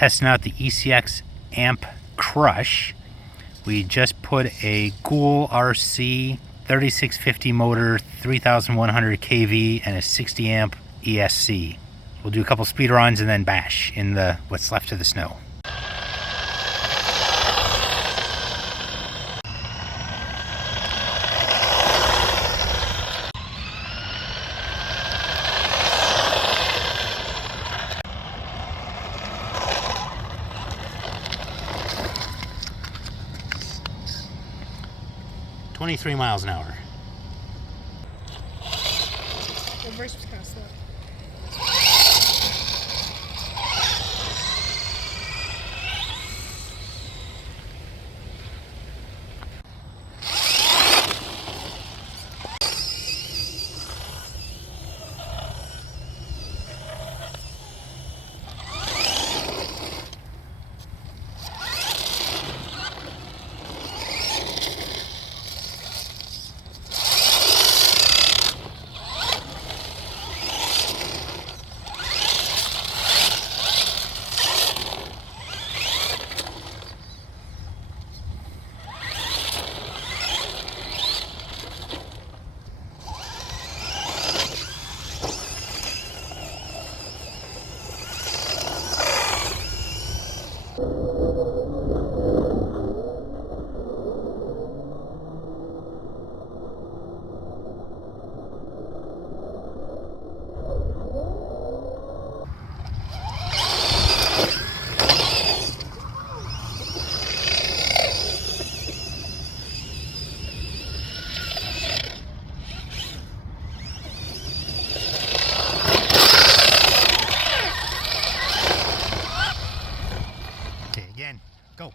testing out the ECX AMP Crush. We just put a Ghoul RC 3650 motor, 3100 kV, and a 60 amp ESC. We'll do a couple speed runs and then bash in the what's left of the snow. $23 miles an hour. Reverse was kind of slow. Okay, again, go.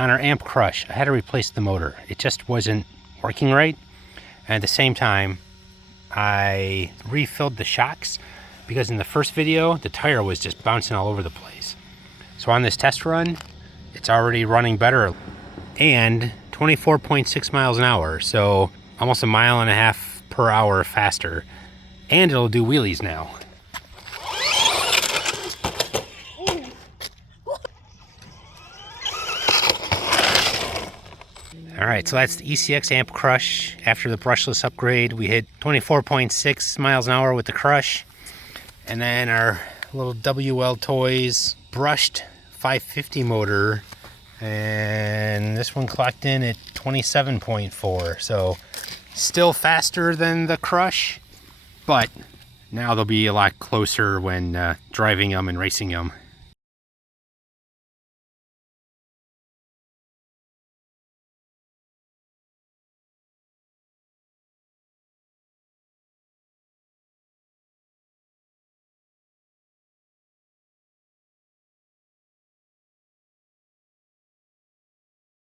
On our AMP Crush, I had to replace the motor. It just wasn't working right. And at the same time, I refilled the shocks because in the first video, the tire was just bouncing all over the place. So on this test run, it's already running better and 24.6 miles an hour. So almost 1.5 miles per hour faster. And it'll do wheelies now. Alright, so that's the ECX AMP Crush. After the brushless upgrade, we hit 24.6 miles an hour with the Crush. And then our little WL Toys brushed 550 motor. And this one clocked in at 27.4. So still faster than the Crush, but now they'll be a lot closer when driving them and racing them.